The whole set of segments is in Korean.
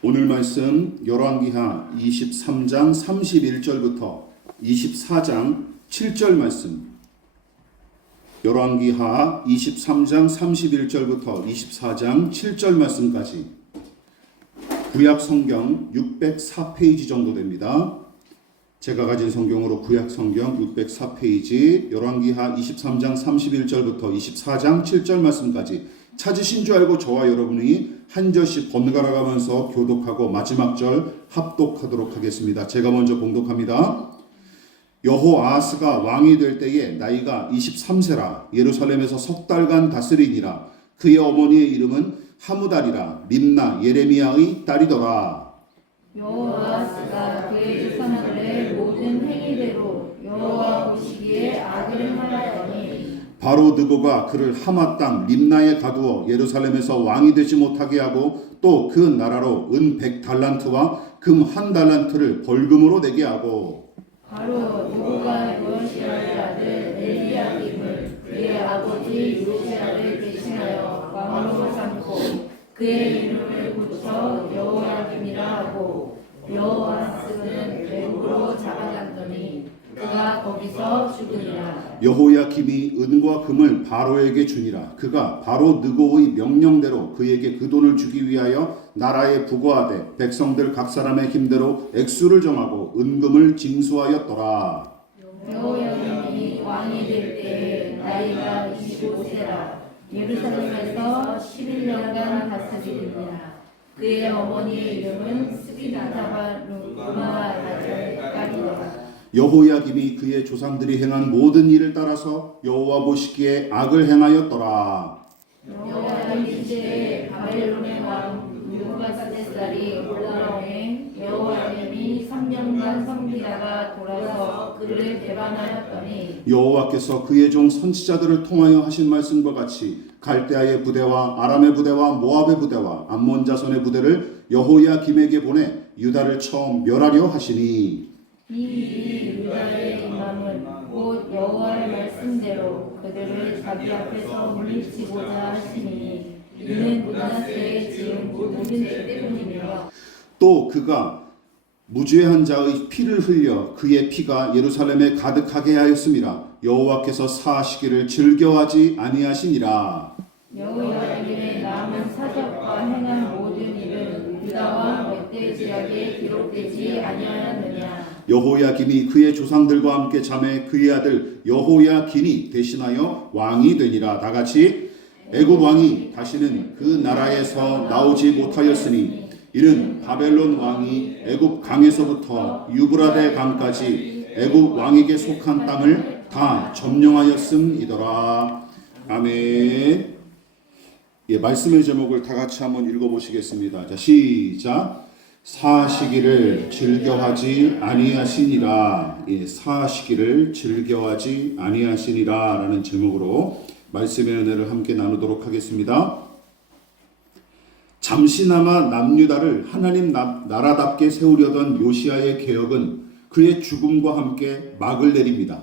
오늘 말씀 열왕기하 23장 31절부터 24장 7절 말씀. 열왕기하 23장 31절부터 24장 7절 말씀까지 구약 성경 604페이지 정도 됩니다. 제가 가진 성경으로 구약 성경 604페이지 열왕기하 23장 31절부터 24장 7절 말씀까지 찾으신 줄 알고 저와 여러분이 한 절씩 번갈아 가면서 교독하고 마지막 절 합독하도록 하겠습니다. 제가 먼저 봉독합니다. 여호아하스가 왕이 될 때에 나이가 23세라 예루살렘에서 석 달간 다스리니라. 그의 어머니의 이름은 하무달이라 림나 예레미야의 딸이더라. 여호아하스가 그의 조상들의 모든 행위대로 여호와 보시기에 악을 행하였더니 바로 느고가 그를 하마 땅 림나에 가두어 예루살렘에서 왕이 되지 못하게 하고 또 그 나라로 은 100달란트와 금 1달란트를 벌금으로 내게 하고 바로 느고가 요시야의 아들 엘리야김을 그의 아버지 요시야를 대신하여 왕으로 삼고 그의 이름을 고쳐 여호야김이라 하고 여호아하스는 외국으로 잡아갔더니 그가 거기서 죽으니라. 여호야김이 은과 금을 바로에게 주니라. 그가 바로 느고의 명령대로 그에게 그 돈을 주기 위하여 나라에 부고하되 백성들 각 사람의 힘대로 액수를 정하고 은금을 징수하였더라. 여호야김이 왕이 될 때에 나이가 25세라 예루살렘에서 11년간 다스리니라. 그의 어머니의 이름은 스비나다바루마 아들 딸이더라. 여호야김이 그의 조상들이 행한 모든 일을 따라서 여호와 보시기에 악을 행하였더라. 여호야김 시대에 바벨론의 왕 느부갓네살이 올라오매 여호야김이 3년간 섬기다가 돌아서 그를 배반하였더니 여호와께서 그의 종 선지자들을 통하여 하신 말씀과 같이 갈대아의 부대와 아람의 부대와 모압의 부대와 암몬 자손의 부대를 여호야김에게 보내 유다를 처음 멸하려 하시니 이 유다의 임함은 곧 여호와의 말씀대로 그들을 자기 앞에서 물리치고자 하시니 이는 므낫세의 지은 모든 죄 때문이며 또 그가 무죄한 자의 피를 흘려 그의 피가 예루살렘에 가득하게 하였음이라. 여호와께서 사하시기를 즐겨하지 아니하시니라. 여호야김의 남은 사적과 행한 모든 일은 유다와 몇대 지역에 기록되지 아니하였느냐. 여호야김이 그의 조상들과 함께 잠에 그의 아들 여호야긴이 대신하여 왕이 되니라. 다같이 애굽 왕이 다시는 그 나라에서 나오지 못하였으니 이는 바벨론 왕이 애굽 강에서부터 유브라데 강까지 애굽 왕에게 속한 땅을 다 점령하였음이더라. 아멘. 예, 말씀의 제목을 다 같이 한번 읽어보시겠습니다. 자, 시작. 사시기를 즐겨하지 아니하시니라. 예, 사시기를 즐겨하지 아니하시니라 라는 제목으로 말씀의 은혜를 함께 나누도록 하겠습니다. 잠시나마 남유다를 하나님 나라답게 세우려던 요시야의 개혁은 그의 죽음과 함께 막을 내립니다.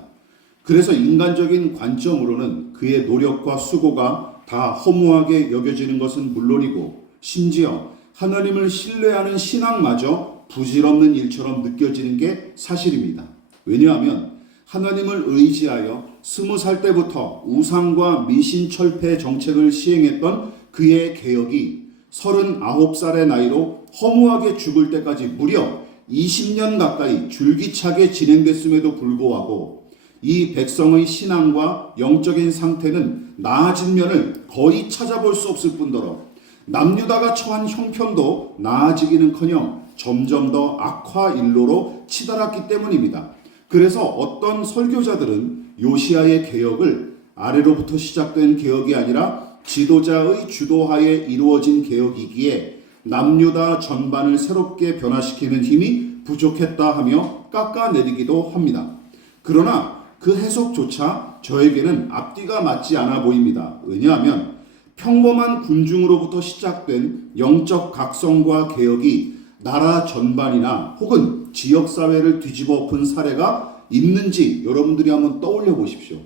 그래서 인간적인 관점으로는 그의 노력과 수고가 다 허무하게 여겨지는 것은 물론이고 심지어 하나님을 신뢰하는 신앙마저 부질없는 일처럼 느껴지는 게 사실입니다. 왜냐하면 하나님을 의지하여 20살 때부터 우상과 미신철폐 정책을 시행했던 그의 개혁이 39살의 나이로 허무하게 죽을 때까지 무려 20년 가까이 줄기차게 진행됐음에도 불구하고 이 백성의 신앙과 영적인 상태는 나아진 면을 거의 찾아볼 수 없을 뿐더러 남유다가 처한 형편도 나아지기는커녕 점점 더 악화 일로로 치달았기 때문입니다. 그래서 어떤 설교자들은 요시야의 개혁을 아래로부터 시작된 개혁이 아니라 지도자의 주도하에 이루어진 개혁이기에 남유다 전반을 새롭게 변화시키는 힘이 부족했다 하며 깎아내리기도 합니다. 그러나 그 해석조차 저에게는 앞뒤가 맞지 않아 보입니다. 왜냐하면 평범한 군중으로부터 시작된 영적 각성과 개혁이 나라 전반이나 혹은 지역사회를 뒤집어 엎은 사례가 있는지 여러분들이 한번 떠올려 보십시오.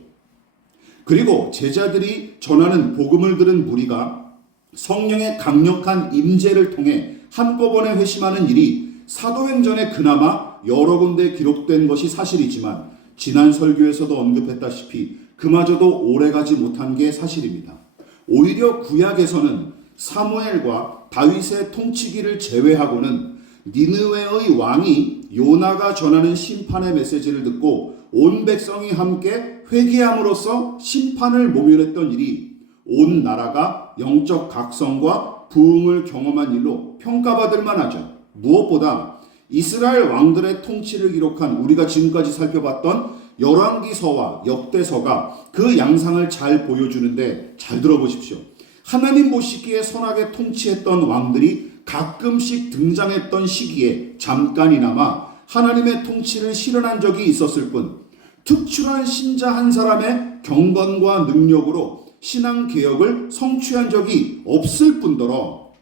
그리고 제자들이 전하는 복음을 들은 무리가 성령의 강력한 임재를 통해 한꺼번에 회심하는 일이 사도행전에 그나마 여러 군데 기록된 것이 사실이지만 지난 설교에서도 언급했다시피 그마저도 오래가지 못한 게 사실입니다. 오히려 구약에서는 사무엘과 다윗의 통치기를 제외하고는 니느웨의 왕이 요나가 전하는 심판의 메시지를 듣고 온 백성이 함께 회개함으로써 심판을 모면했던 일이 온 나라가 영적 각성과 부흥을 경험한 일로 평가받을 만하죠. 무엇보다 이스라엘 왕들의 통치를 기록한 우리가 지금까지 살펴봤던 열왕기서와 역대서가 그 양상을 잘 보여주는데 잘 들어보십시오. 하나님 보시기에 선하게 통치했던 왕들이 가끔씩 등장했던 시기에 잠깐이나마 하나님의 통치를 실현한 적이 있었을 뿐 특출한 신자 한 사람의 경건과 능력으로 신앙개혁을 성취한 적이 없을 뿐더러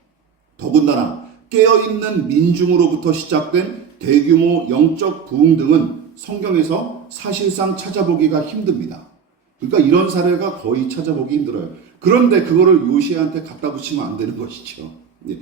더군다나 깨어있는 민중으로부터 시작된 대규모 영적 부흥 등은 성경에서 사실상 찾아보기가 힘듭니다. 그러니까 이런 사례가 거의 찾아보기 힘들어요. 그런데 그거를 요시야한테 갖다 붙이면 안 되는 것이죠. 예.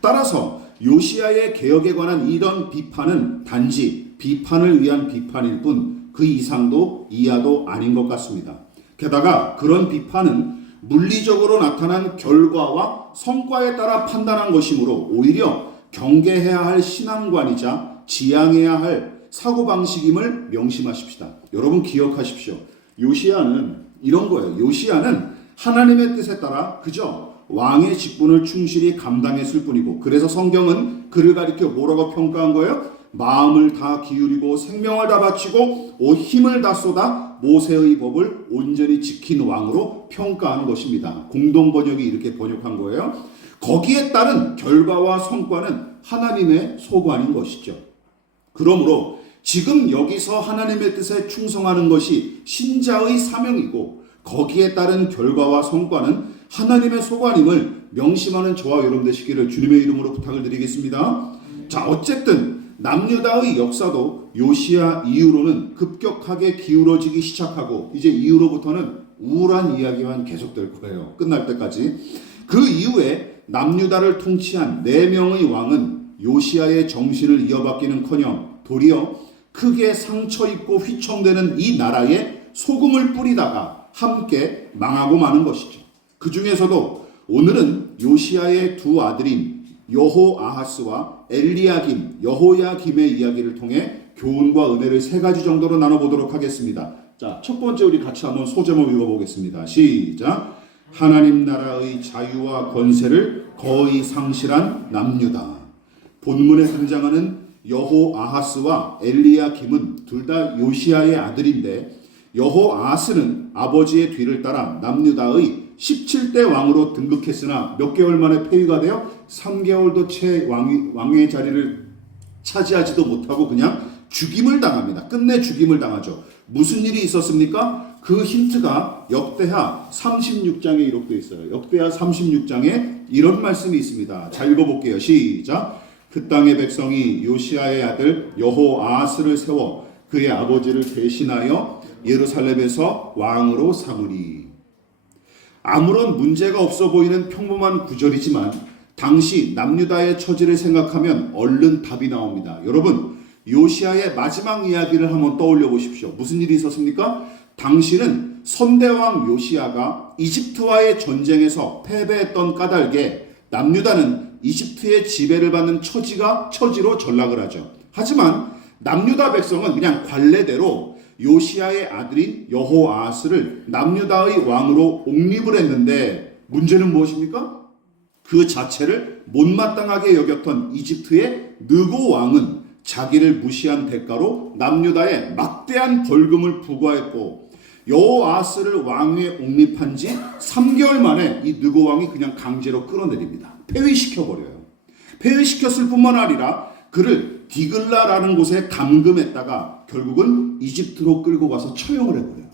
따라서 요시야의 개혁에 관한 이런 비판은 단지 비판을 위한 비판일 뿐 그 이상도 이하도 아닌 것 같습니다. 게다가 그런 비판은 물리적으로 나타난 결과와 성과에 따라 판단한 것이므로 오히려 경계해야 할 신앙관이자 지향해야 할 사고방식임을 명심하십시다. 여러분 기억하십시오. 요시야는 이런 거예요. 요시야는 하나님의 뜻에 따라 그저 왕의 직분을 충실히 감당했을 뿐이고 그래서 성경은 그를 가리켜 뭐라고 평가한 거예요? 마음을 다 기울이고 생명을 다 바치고 힘을 다 쏟아 모세의 법을 온전히 지킨 왕으로 평가하는 것입니다. 공동 번역이 이렇게 번역한 거예요. 거기에 따른 결과와 성과는 하나님의 소관인 것이죠. 그러므로 지금 여기서 하나님의 뜻에 충성하는 것이 신자의 사명이고 거기에 따른 결과와 성과는 하나님의 소관임을 명심하는 저와 여러분 되시기를 주님의 이름으로 부탁을 드리겠습니다. 자, 어쨌든 남유다의 역사도 요시야 이후로는 급격하게 기울어지기 시작하고 이제 이후로부터는 우울한 이야기만 계속될 거예요. 끝날 때까지. 그 이후에 남유다를 통치한 4명의 왕은 요시야의 정신을 이어받기는커녕 도리어 크게 상처입고 휘청대는 이 나라에 소금을 뿌리다가 함께 망하고 마는 것이죠. 그 중에서도 오늘은 요시야의 두 아들인 여호아하스와 엘리야김, 여호야김의 이야기를 통해 교훈과 은혜를 3가지 정도로 나눠보도록 하겠습니다. 자, 첫 번째 우리 같이 한번 소제목 읽어보겠습니다. 시작. 하나님 나라의 자유와 권세를 거의 상실한 남유다. 본문에 등장하는 여호아하스와 엘리야김은 둘 다 요시야의 아들인데 여호아하스는 아버지의 뒤를 따라 남유다의 17대 왕으로 등극했으나 몇 개월 만에 폐위가 되어 3개월도 채 왕의 자리를 차지하지도 못하고 그냥 죽임을 당합니다. 끝내 죽임을 당하죠. 무슨 일이 있었습니까? 그 힌트가 역대하 36장에 기록되어 있어요. 역대하 36장에 이런 말씀이 있습니다. 자, 읽어볼게요. 시작. 그 땅의 백성이 요시야의 아들 여호아하스를 세워 그의 아버지를 대신하여 예루살렘에서 왕으로 삼으리. 아무런 문제가 없어 보이는 평범한 구절이지만 당시 남유다의 처지를 생각하면 얼른 답이 나옵니다. 여러분, 요시야의 마지막 이야기를 한번 떠올려 보십시오. 무슨 일이 있었습니까? 당시는 선대왕 요시야가 이집트와의 전쟁에서 패배했던 까닭에 남유다는 이집트의 지배를 받는 처지로 전락을 하죠. 하지만 남유다 백성은 그냥 관례대로 요시야의 아들인 여호아하스를 남유다의 왕으로 옹립을 했는데 문제는 무엇입니까? 그 자체를 못마땅하게 여겼던 이집트의 느고 왕은 자기를 무시한 대가로 남유다에 막대한 벌금을 부과했고 여호아하스를 왕위에 옹립한 지 3개월 만에 이 느고 왕이 그냥 강제로 끌어내립니다. 폐위시켜버려요. 폐위시켰을 뿐만 아니라 그를 디글라라는 곳에 감금했다가 결국은 이집트로 끌고 가서 처형을 해버려요.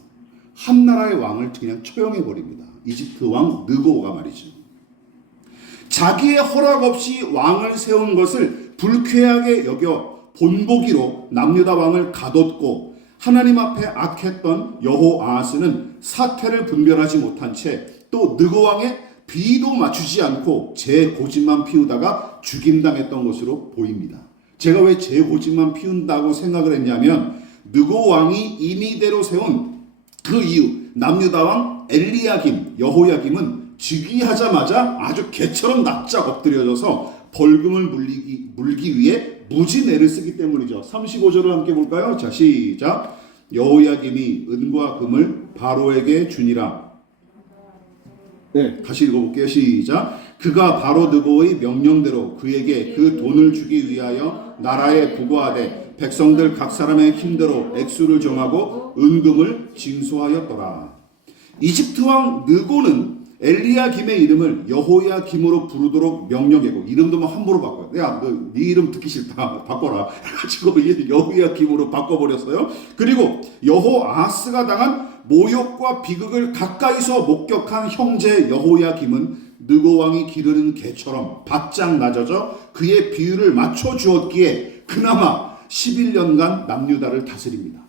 한 나라의 왕을 그냥 처형해버립니다. 이집트 왕 느고가 말이죠. 자기의 허락 없이 왕을 세운 것을 불쾌하게 여겨 본보기로 남유다 왕을 가뒀고 하나님 앞에 악했던 여호아하스는 사태를 분별하지 못한 채 또 느고 왕의 비도 맞추지 않고 제 고집만 피우다가 죽임당했던 것으로 보입니다. 제가 왜 제 고집만 피운다고 생각을 했냐면 느고 왕이 임의대로 세운 그 이유, 남유다 왕 엘리야김, 여호야김은 즉위하자마자 아주 개처럼 납작 엎드려져서 벌금을 물기 위해 무지내를 쓰기 때문이죠. 35절을 함께 볼까요? 자, 시작. 여호야김이 은과 금을 바로에게 주니라. 네, 다시 읽어볼게요. 시작. 그가 바로 느고의 명령대로 그에게 그 돈을 주기 위하여 나라에 부과하되 백성들 각 사람의 힘대로 액수를 정하고 은금을 징수하였더라. 이집트 왕 느고는 엘리야김의 이름을 여호야김으로 부르도록 명령했고, 이름도 막 함부로 바꿔요. 야, 너 네 이름 듣기 싫다, 바꿔라. 그래가지고 여호야김으로 바꿔버렸어요. 그리고 여호아스가 당한 모욕과 비극을 가까이서 목격한 형제 여호야김은 느고 왕이 기르는 개처럼 바짝 낮아져 그의 비율을 맞춰 주었기에 그나마 11년간 남유다를 다스립니다.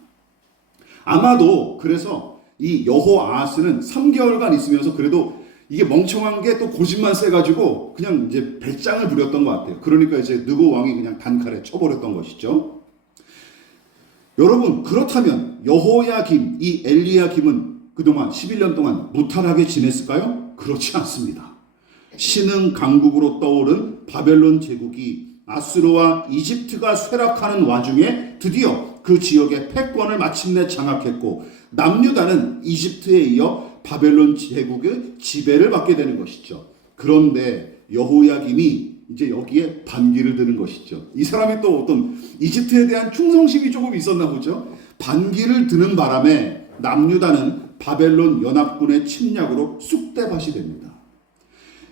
아마도 그래서 이 여호아하스는 3개월간 있으면서 그래도 이게 멍청한 게 또 고집만 세가지고 그냥 이제 배짱을 부렸던 것 같아요. 그러니까 이제 느고 왕이 그냥 단칼에 쳐버렸던 것이죠. 여러분, 그렇다면 여호야김, 이 엘리야김은 그동안 11년 동안 무탈하게 지냈을까요? 그렇지 않습니다. 신흥 강국으로 떠오른 바벨론 제국이 아수르와 이집트가 쇠락하는 와중에 드디어 그 지역의 패권을 마침내 장악했고, 남유다는 이집트에 이어 바벨론 제국의 지배를 받게 되는 것이죠. 그런데 여호야김이 이제 여기에 반기를 드는 것이죠. 이 사람이 또 어떤 이집트에 대한 충성심이 조금 있었나 보죠. 반기를 드는 바람에 남유다는 바벨론 연합군의 침략으로 쑥대밭이 됩니다.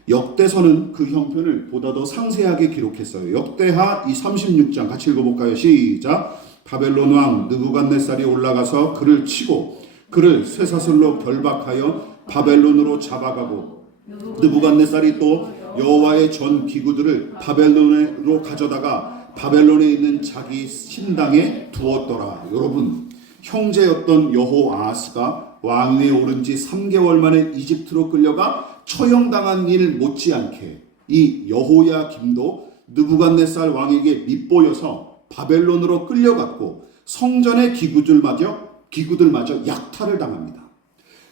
역대서는 그 형편을 보다 더 상세하게 기록했어요. 역대하 이 36장 같이 읽어볼까요? 시작. 바벨론 왕 느부갓네살이 올라가서 그를 치고 그를 쇠사슬로 결박하여 바벨론으로 잡아가고, 느부갓네살이 또 여호와의 전 기구들을 바벨론으로 가져다가 바벨론에 있는 자기 신당에 두었더라. 여러분, 형제였던 여호아하스가 왕위에 오른 지 3개월 만에 이집트로 끌려가 처형당한 일 못지않게 이 여호야김도 느부갓네살 왕에게 밑보여서 바벨론으로 끌려갔고 성전의 기구들마저 약탈을 당합니다.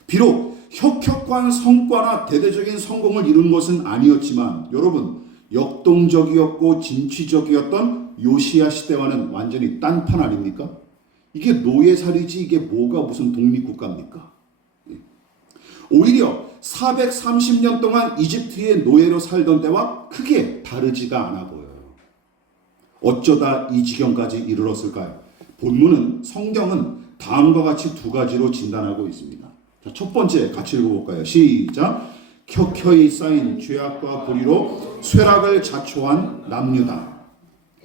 비록 혁혁한 성과나 대대적인 성공을 이룬 것은 아니었지만 여러분, 역동적이었고 진취적이었던 요시야 시대와는 완전히 딴판 아닙니까? 이게 노예살이지 이게 뭐가 무슨 독립국가입니까? 오히려 430년 동안 이집트의 노예로 살던 때와 크게 다르지가 않아 보여요. 어쩌다 이 지경까지 이르렀을까요? 본문은, 성경은 다음과 같이 두 가지로 진단하고 있습니다. 자, 첫 번째 같이 읽어볼까요? 시작. 켜켜이 쌓인 죄악과 불의로 쇠락을 자초한 남유다.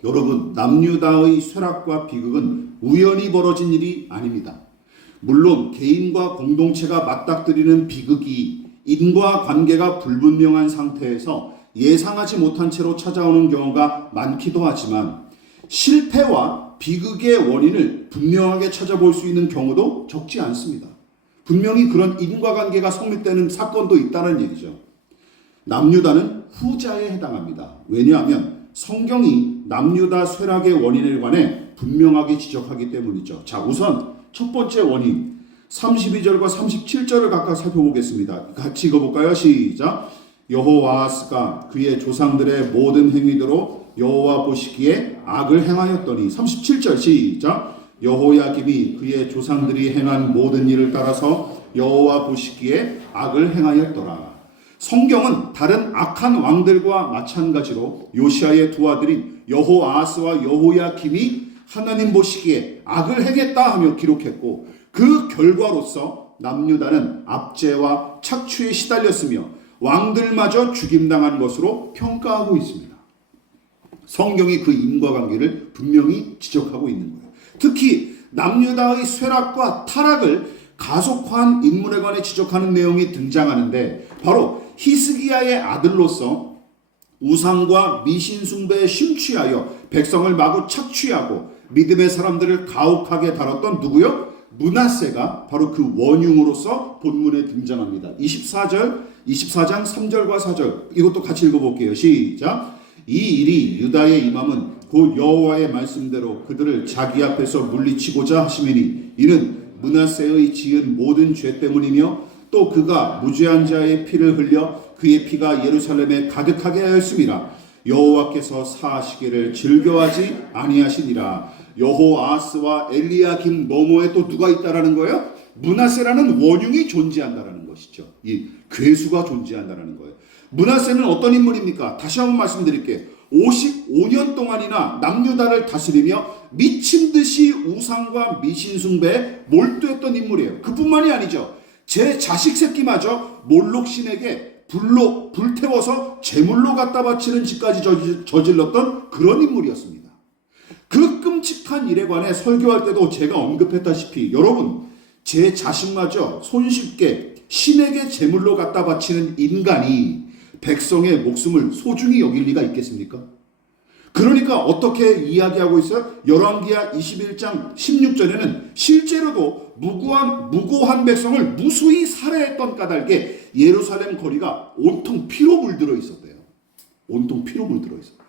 여러분, 남유다의 쇠락과 비극은 우연히 벌어진 일이 아닙니다. 물론 개인과 공동체가 맞닥뜨리는 비극이 인과관계가 불분명한 상태에서 예상하지 못한 채로 찾아오는 경우가 많기도 하지만 실패와 비극의 원인을 분명하게 찾아볼 수 있는 경우도 적지 않습니다. 분명히 그런 인과관계가 성립되는 사건도 있다는 얘기죠. 남유다는 후자에 해당합니다. 왜냐하면 성경이 남유다 쇠락의 원인에 관해 분명하게 지적하기 때문이죠. 자, 우선 첫 번째 원인 32절과 37절을 각각 살펴보겠습니다. 같이 읽어볼까요? 시작. 여호와스가 그의 조상들의 모든 행위대로 여호와 보시기에 악을 행하였더니, 37절 시작. 여호야김이 그의 조상들이 행한 모든 일을 따라서 여호와 보시기에 악을 행하였더라. 성경은 다른 악한 왕들과 마찬가지로 요시아의 두 아들인 여호아하스와 여호야김이 하나님 보시기에 악을 행했다 하며 기록했고, 그 결과로서 남유다는 압제와 착취에 시달렸으며 왕들마저 죽임당한 것으로 평가하고 있습니다. 성경이 그 인과관계를 분명히 지적하고 있는 거예요. 특히 남유다의 쇠락과 타락을 가속화한 인물에 관해 지적하는 내용이 등장하는데, 바로 히스기야의 아들로서 우상과 미신숭배에 심취하여 백성을 마구 착취하고 믿음의 사람들을 가혹하게 다뤘던 누구요? 므낫세가 바로 그 원흉으로서 본문에 등장합니다. 24장 3절과 4절 이것도 같이 읽어볼게요. 시작. 이 일이 유다에 임함은 곧 여호와의 말씀대로 그들을 자기 앞에서 물리치고자 하심이니 이는 므낫세의 지은 모든 죄 때문이며 또 그가 무죄한 자의 피를 흘려 그의 피가 예루살렘에 가득하게 하였음이라. 여호와께서 사하시기를 즐겨하지 아니하시니라. 여호아스와 엘리야김 너머에 또 누가 있다라는 거예요? 므낫세라는 원흉이 존재한다라는 것이죠. 이 괴수가 존재한다라는 거예요. 므낫세는 어떤 인물입니까? 다시 한번 말씀드릴게요. 55년 동안이나 남유다를 다스리며 미친 듯이 우상과 미신숭배에 몰두했던 인물이에요. 그뿐만이 아니죠. 제 자식 새끼마저 몰록 신에게 불로 불태워서 제물로 갖다 바치는 짓까지 저질렀던 그런 인물이었습니다. 그 끔찍한 일에 관해 설교할 때도 제가 언급했다시피 여러분, 제 자식마저 손쉽게 신에게 제물로 갖다 바치는 인간이 백성의 목숨을 소중히 여길 리가 있겠습니까? 그러니까 어떻게 이야기하고 있어요? 열왕기하 21장 16절에는 실제로도 무고한 백성을 무수히 살해했던 까닭에 예루살렘 거리가 온통 피로 물들어 있었대요. 온통 피로 물들어 있었대요.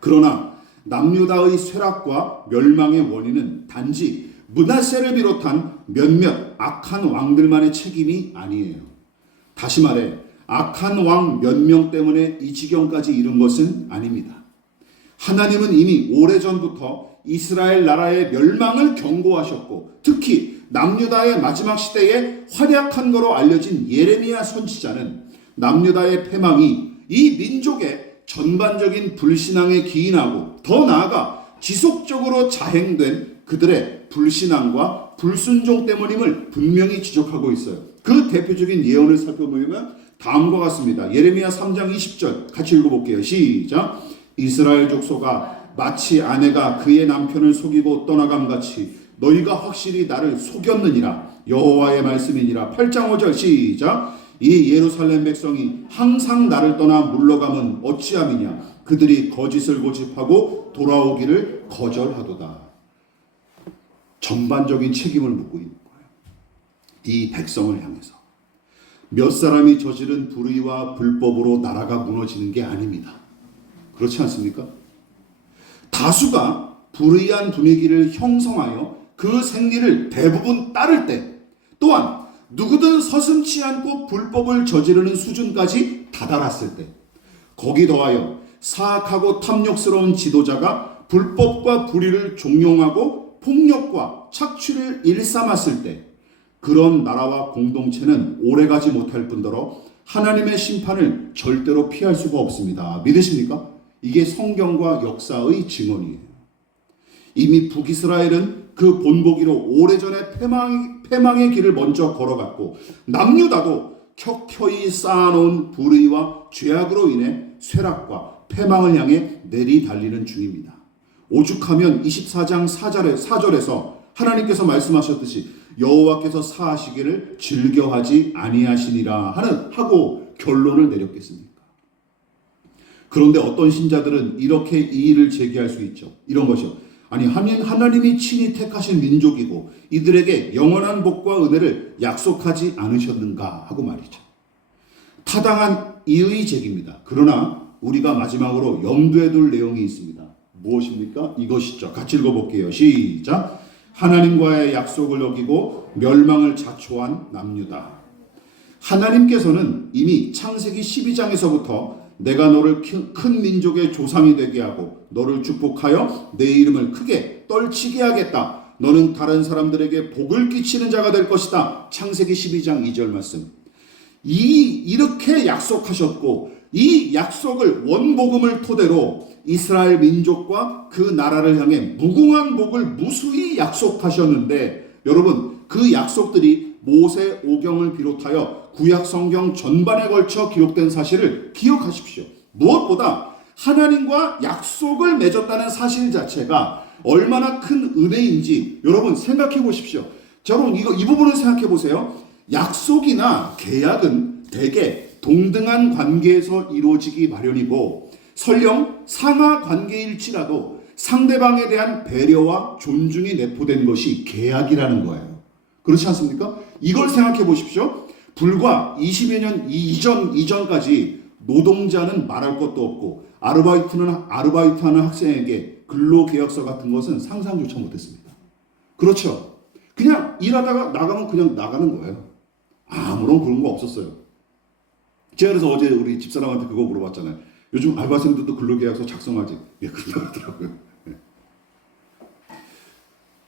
그러나 남유다의 쇠락과 멸망의 원인은 단지 므낫세를 비롯한 몇몇 악한 왕들만의 책임이 아니에요. 다시 말해 악한 왕 몇 명 때문에 이 지경까지 이른 것은 아닙니다. 하나님은 이미 오래전부터 이스라엘 나라의 멸망을 경고하셨고 특히 남유다의 마지막 시대에 활약한 거로 알려진 예레미야 선지자는 남유다의 패망이 이 민족의 전반적인 불신앙에 기인하고 더 나아가 지속적으로 자행된 그들의 불신앙과 불순종 때문임을 분명히 지적하고 있어요. 그 대표적인 예언을 살펴보면 다음과 같습니다. 예레미야 3장 20절 같이 읽어볼게요. 시작. 이스라엘 족속아 마치 아내가 그의 남편을 속이고 떠나감같이 너희가 확실히 나를 속였느니라. 여호와의 말씀이니라. 8장 5절 시작. 이 예루살렘 백성이 항상 나를 떠나 물러가면 어찌함이냐. 그들이 거짓을 고집하고 돌아오기를 거절하도다. 전반적인 책임을 묻고 있는 거예요. 이 백성을 향해서. 몇 사람이 저지른 불의와 불법으로 나라가 무너지는 게 아닙니다. 그렇지 않습니까? 다수가 불의한 분위기를 형성하여 그 생리를 대부분 따를 때 또한 누구든 서슴지 않고 불법을 저지르는 수준까지 다다랐을 때 거기 더하여 사악하고 탐욕스러운 지도자가 불법과 불의를 종용하고 폭력과 착취를 일삼았을 때 그런 나라와 공동체는 오래가지 못할 뿐더러 하나님의 심판을 절대로 피할 수가 없습니다. 믿으십니까? 이게 성경과 역사의 증언이에요. 이미 북이스라엘은 그 본보기로 오래전에 패망의 길을 먼저 걸어갔고 남유다도 켜켜이 쌓아놓은 불의와 죄악으로 인해 쇠락과 패망을 향해 내리달리는 중입니다. 오죽하면 24장 4절에서 하나님께서 말씀하셨듯이 여호와께서 사하시기를 즐겨하지 아니하시니라 하고 결론을 내렸겠습니까? 그런데 어떤 신자들은 이렇게 이의를 제기할 수 있죠. 이런 것이요. 아니 하나님이 친히 택하신 민족이고 이들에게 영원한 복과 은혜를 약속하지 않으셨는가 하고 말이죠. 타당한 이의 제기입니다. 그러나 우리가 마지막으로 염두에 둘 내용이 있습니다. 무엇입니까? 이것이죠. 같이 읽어볼게요. 시작. 하나님과의 약속을 어기고 멸망을 자초한 남유다. 하나님께서는 이미 창세기 12장에서부터 내가 너를 큰 민족의 조상이 되게 하고 너를 축복하여 내 이름을 크게 떨치게 하겠다. 너는 다른 사람들에게 복을 끼치는 자가 될 것이다. 창세기 12장 2절 말씀. 이렇게 약속하셨고 이 약속을 원복음을 토대로 이스라엘 민족과 그 나라를 향해 무궁한 복을 무수히 약속하셨는데 여러분 그 약속들이 모세 오경을 비롯하여 구약 성경 전반에 걸쳐 기록된 사실을 기억하십시오. 무엇보다 하나님과 약속을 맺었다는 사실 자체가 얼마나 큰 은혜인지 여러분 생각해 보십시오. 자, 여러분 이 부분을 생각해 보세요. 약속이나 계약은 대개 동등한 관계에서 이루어지기 마련이고 설령 상하 관계일지라도 상대방에 대한 배려와 존중이 내포된 것이 계약이라는 거예요. 그렇지 않습니까? 이걸 생각해 보십시오. 불과 20여 년 이전까지 노동자는 말할 것도 없고 아르바이트하는 학생에게 근로계약서 같은 것은 상상조차 못했습니다. 그렇죠? 그냥 일하다가 나가면 그냥 나가는 거예요. 아무런 그런 거 없었어요. 제가 그래서 어제 우리 집사람한테 그거 물어봤잖아요. 요즘 알바생들도 근로계약서 작성하지? 예, 그러더라고요. 네.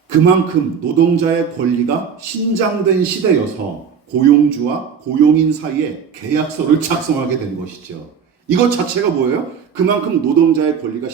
그만큼 노동자의 권리가 신장된 시대여서 고용주와 고용인 사이에 계약서를 작성하게 된 것이죠. 이것 자체가 뭐예요? 그만큼 노동자의 권리가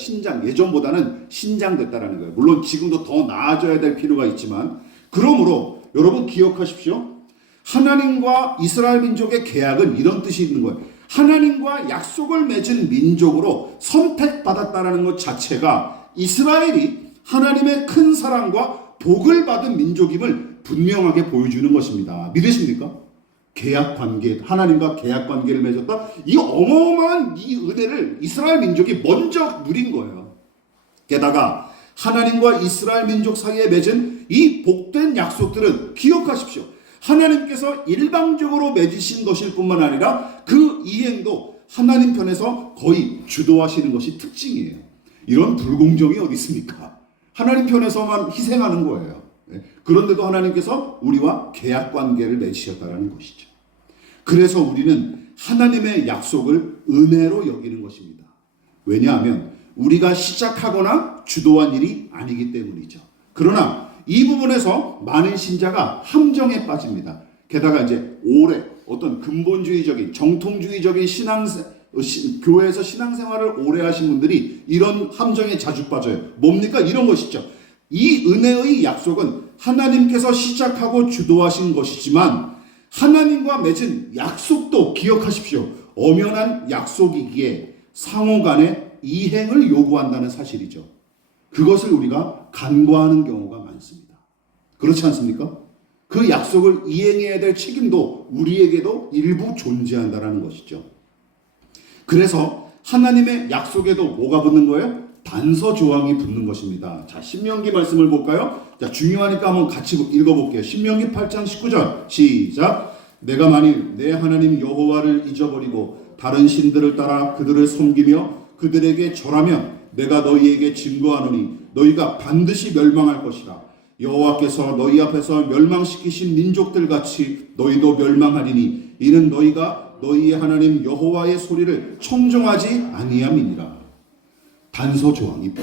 예전보다는 신장됐다는 거예요. 물론 지금도 더 나아져야 될 필요가 있지만, 그러므로 여러분 기억하십시오. 하나님과 이스라엘 민족의 계약은 이런 뜻이 있는 거예요. 하나님과 약속을 맺은 민족으로 선택받았다는 것 자체가 이스라엘이 하나님의 큰 사랑과 복을 받은 민족임을 분명하게 보여주는 것입니다. 믿으십니까? 계약 관계, 하나님과 계약 관계를 맺었다. 이 어마어마한 이 은혜를 이스라엘 민족이 먼저 누린 거예요. 게다가 하나님과 이스라엘 민족 사이에 맺은 이 복된 약속들은 기억하십시오. 하나님께서 일방적으로 맺으신 것일 뿐만 아니라 그 이행도 하나님 편에서 거의 주도하시는 것이 특징이에요. 이런 불공정이 어디 있습니까? 하나님 편에서만 희생하는 거예요. 그런데도 하나님께서 우리와 계약 관계를 맺으셨다는 것이죠. 그래서 우리는 하나님의 약속을 은혜로 여기는 것입니다. 왜냐하면 우리가 시작하거나 주도한 일이 아니기 때문이죠. 그러나 이 부분에서 많은 신자가 함정에 빠집니다. 게다가 이제 오래 어떤 근본주의적인 정통주의적인 교회에서 신앙생활을 오래 하신 분들이 이런 함정에 자주 빠져요. 뭡니까? 이런 것이죠. 이 은혜의 약속은 하나님께서 시작하고 주도하신 것이지만 하나님과 맺은 약속도 기억하십시오. 엄연한 약속이기에 상호 간의 이행을 요구한다는 사실이죠. 그것을 우리가 간과하는 경우가 많습니다. 그렇지 않습니까? 그 약속을 이행해야 될 책임도 우리에게도 일부 존재한다는 것이죠. 그래서 하나님의 약속에도 뭐가 붙는 거예요? 단서 조항이 붙는 것입니다. 자, 신명기 말씀을 볼까요? 자, 중요하니까 한번 같이 읽어볼게요. 신명기 8장 19절 시작. 내가 만일 내 하나님 여호와를 잊어버리고 다른 신들을 따라 그들을 섬기며 그들에게 절하면 내가 너희에게 증거하노니 너희가 반드시 멸망할 것이라. 여호와께서 너희 앞에서 멸망시키신 민족들 같이 너희도 멸망하리니 이는 너희가 너희의 하나님 여호와의 소리를 청종하지 아니함이니라. 단서 조항이 있다.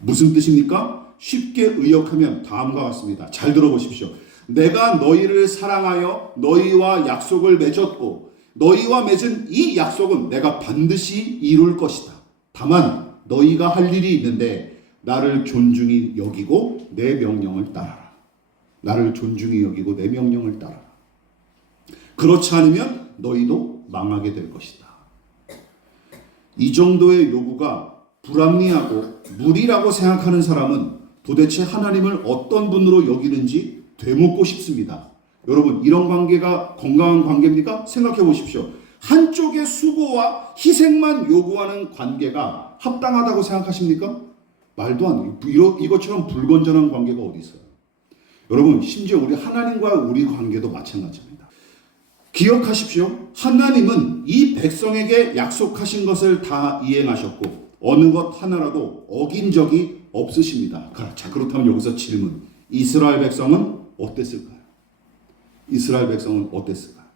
무슨 뜻입니까? 쉽게 의역하면 다음과 같습니다. 잘 들어보십시오. 내가 너희를 사랑하여 너희와 약속을 맺었고 너희와 맺은 이 약속은 내가 반드시 이룰 것이다. 다만 너희가 할 일이 있는데 나를 존중히 여기고 내 명령을 따라라. 나를 존중히 여기고 내 명령을 따라라. 그렇지 않으면 너희도 망하게 될 것이다. 이 정도의 요구가 불합리하고 무리라고 생각하는 사람은 도대체 하나님을 어떤 분으로 여기는지 되묻고 싶습니다. 여러분, 이런 관계가 건강한 관계입니까? 생각해 보십시오. 한쪽의 수고와 희생만 요구하는 관계가 합당하다고 생각하십니까? 말도 안 돼요. 이것처럼 불건전한 관계가 어디 있어요? 여러분, 심지어 우리 하나님과 우리 관계도 마찬가지입니다. 기억하십시오. 하나님은 이 백성에게 약속하신 것을 다 이행하셨고 어느 것 하나라도 어긴 적이 없으십니다. 자, 그렇다면 여기서 질문. 이스라엘 백성은 어땠을까요? 이스라엘 백성은 어땠을까요?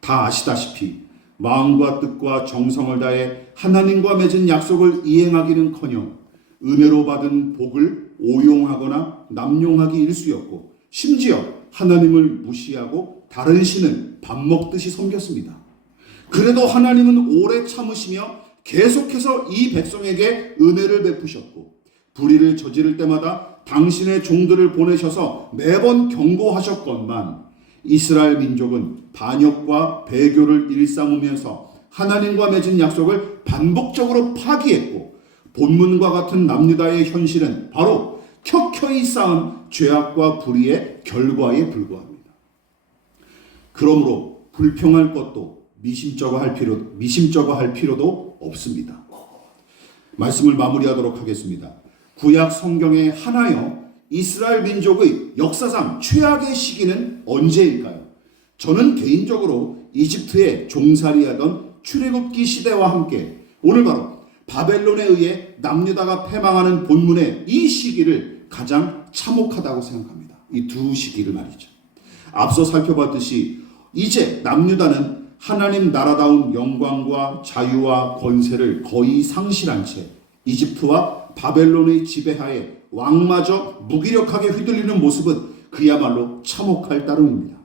다 아시다시피 마음과 뜻과 정성을 다해 하나님과 맺은 약속을 이행하기는커녕 은혜로 받은 복을 오용하거나 남용하기 일쑤였고 심지어 하나님을 무시하고 다른 신을 밥 먹듯이 섬겼습니다. 그래도 하나님은 오래 참으시며 계속해서 이 백성에게 은혜를 베푸셨고 불의를 저지를 때마다 당신의 종들을 보내셔서 매번 경고하셨건만 이스라엘 민족은 반역과 배교를 일삼으면서 하나님과 맺은 약속을 반복적으로 파기했고 본문과 같은 남유다의 현실은 바로 켜켜이 쌓은 죄악과 불의의 결과에 불과합니다. 그러므로 불평할 것도 미심쩍어 할 필요도 없습니다. 말씀을 마무리하도록 하겠습니다. 구약 성경에 하나여 이스라엘 민족의 역사상 최악의 시기는 언제일까요? 저는 개인적으로 이집트에 종살이하던 출애굽기 시대와 함께 오늘 바로 바벨론에 의해 남유다가 패망하는 본문의 이 시기를 가장 참혹하다고 생각합니다. 이 두 시기를 말이죠. 앞서 살펴봤듯이 이제 남유다는 하나님 나라다운 영광과 자유와 권세를 거의 상실한 채 이집트와 바벨론의 지배하에 왕마저 무기력하게 휘둘리는 모습은 그야말로 참혹할 따름입니다.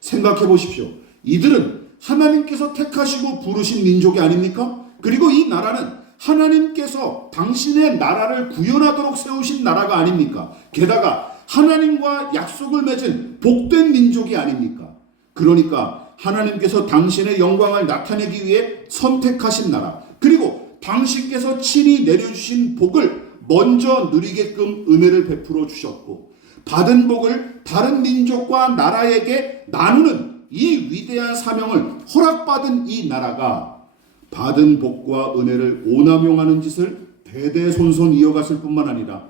생각해 보십시오. 이들은 하나님께서 택하시고 부르신 민족이 아닙니까? 그리고 이 나라는 하나님께서 당신의 나라를 구현하도록 세우신 나라가 아닙니까? 게다가 하나님과 약속을 맺은 복된 민족이 아닙니까? 그러니까 하나님께서 당신의 영광을 나타내기 위해 선택하신 나라, 그리고 당신께서 친히 내려주신 복을 먼저 누리게끔 은혜를 베풀어 주셨고, 받은 복을 다른 민족과 나라에게 나누는 이 위대한 사명을 허락받은 이 나라가 받은 복과 은혜를 오남용하는 짓을 대대손손 이어갔을 뿐만 아니라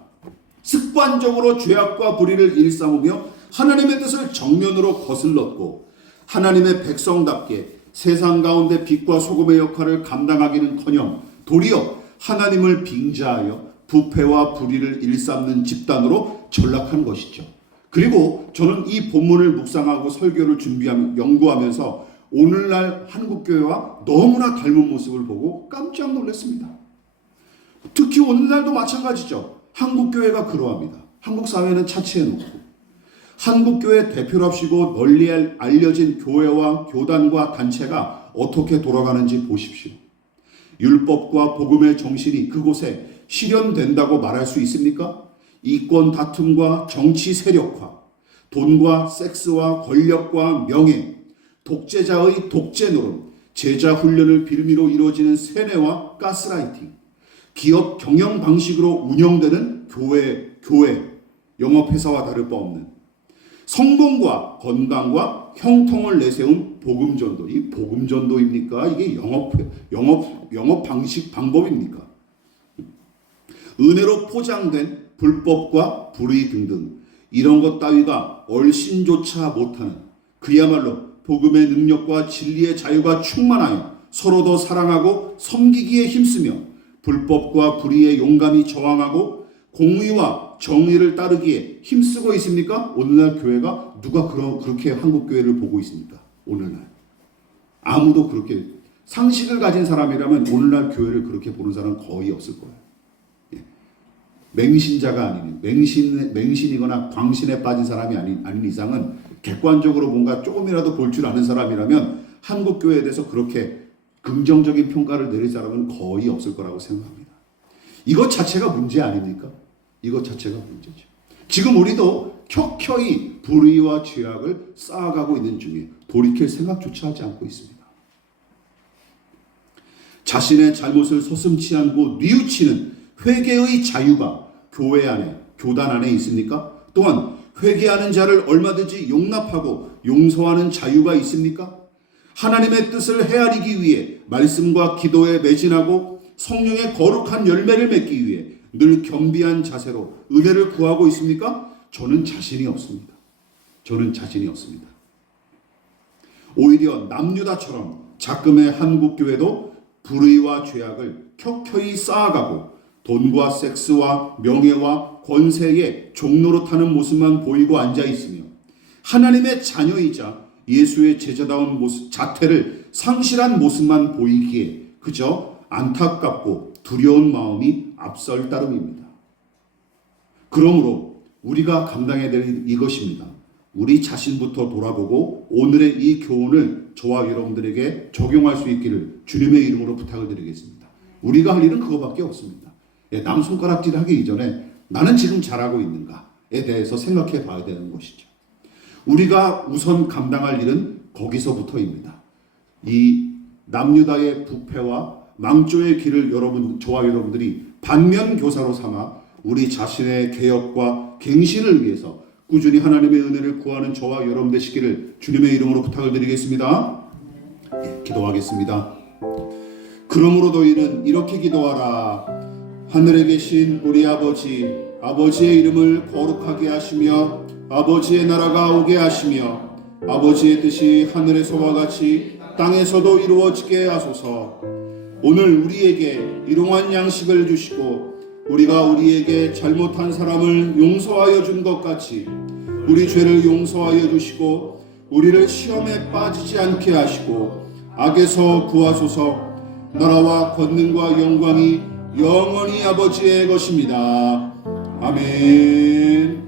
습관적으로 죄악과 불의를 일삼으며 하나님의 뜻을 정면으로 거슬렀고, 하나님의 백성답게 세상 가운데 빛과 소금의 역할을 감당하기는커녕 도리어 하나님을 빙자하여 부패와 불의를 일삼는 집단으로 전락한 것이죠. 그리고 저는 이 본문을 묵상하고 설교를 준비하며 연구하면서 오늘날 한국교회와 너무나 닮은 모습을 보고 깜짝 놀랐습니다. 특히 오늘날도 마찬가지죠. 한국교회가 그러합니다. 한국 사회는 차치해놓고 한국교회 대표랍시고 널리 알려진 교회와 교단과 단체가 어떻게 돌아가는지 보십시오. 율법과 복음의 정신이 그곳에 실현된다고 말할 수 있습니까? 이권 다툼과 정치 세력화, 돈과 섹스와 권력과 명예, 독재자의 독재 노릇, 제자 훈련을 빌미로 이루어지는 세뇌와 가스라이팅, 기업 경영 방식으로 운영되는 교회, 영업회사와 다를 바 없는 성공과 건강과 형통을 내세운 복음전도. 이 복음전도입니까? 이게 영업 방식 방법입니까? 은혜로 포장된 불법과 불의 등등 이런 것 따위가 얼씬조차 못하는 그야말로 복음의 능력과 진리의 자유가 충만하여 서로 더 사랑하고 섬기기에 힘쓰며 불법과 불의에 용감히 저항하고 공의와 정의를 따르기에 힘쓰고 있습니까? 오늘날 교회가 누가 그렇게 한국 교회를 보고 있습니까? 오늘날 아무도 그렇게 상식을 가진 사람이라면 오늘날 교회를 그렇게 보는 사람은 거의 없을 거예요. 맹신자가 아닌 맹신이거나 광신에 빠진 사람이 아닌 이상은 객관적으로 뭔가 조금이라도 볼 줄 아는 사람이라면 한국 교회에 대해서 그렇게 긍정적인 평가를 내릴 사람은 거의 없을 거라고 생각합니다. 이것 자체가 문제 아닙니까? 이것 자체가 문제죠. 지금 우리도 켜켜이 불의와 죄악을 쌓아가고 있는 중에 돌이킬 생각조차 하지 않고 있습니다. 자신의 잘못을 서슴지 않고 뉘우치는 회개의 자유가 교회 안에, 교단 안에 있습니까? 또한 회개하는 자를 얼마든지 용납하고 용서하는 자유가 있습니까? 하나님의 뜻을 헤아리기 위해 말씀과 기도에 매진하고 성령의 거룩한 열매를 맺기 위해 늘 겸비한 자세로 은혜를 구하고 있습니까? 저는 자신이 없습니다. 저는 자신이 없습니다. 오히려 남유다처럼 작금의 한국교회도 불의와 죄악을 켜켜이 쌓아가고 돈과 섹스와 명예와 권세의 종로로 타는 모습만 보이고 앉아있으며 하나님의 자녀이자 예수의 제자다운 모습, 자태를 상실한 모습만 보이기에 그저 안타깝고 두려운 마음이 앞설 따름입니다. 그러므로 우리가 감당해야 될 이것입니다. 우리 자신부터 돌아보고 오늘의 이 교훈을 저와 여러분들에게 적용할 수 있기를 주님의 이름으로 부탁을 드리겠습니다. 우리가 할 일은 그거밖에 없습니다. 남 손가락질 하기 이전에 나는 지금 잘하고 있는가에 대해서 생각해 봐야 되는 것이죠. 우리가 우선 감당할 일은 거기서부터입니다. 이 남유다의 부패와 망조의 길을 저와 여러분들이 반면교사로 삼아 우리 자신의 개혁과 갱신을 위해서 꾸준히 하나님의 은혜를 구하는 저와 여러분 되시기를 주님의 이름으로 부탁을 드리겠습니다. 기도하겠습니다. 그러므로 너희는 이렇게 기도하라. 하늘에 계신 우리 아버지의 이름을 거룩하게 하시며 아버지의 나라가 오게 하시며 아버지의 뜻이 하늘에서와 같이 땅에서도 이루어지게 하소서. 오늘 우리에게 일용할 양식을 주시고 우리가 우리에게 잘못한 사람을 용서하여 준 것 같이 우리 죄를 용서하여 주시고 우리를 시험에 빠지지 않게 하시고 악에서 구하소서. 나라와 권능과 영광이 영원히 아버지의 것입니다. 아멘.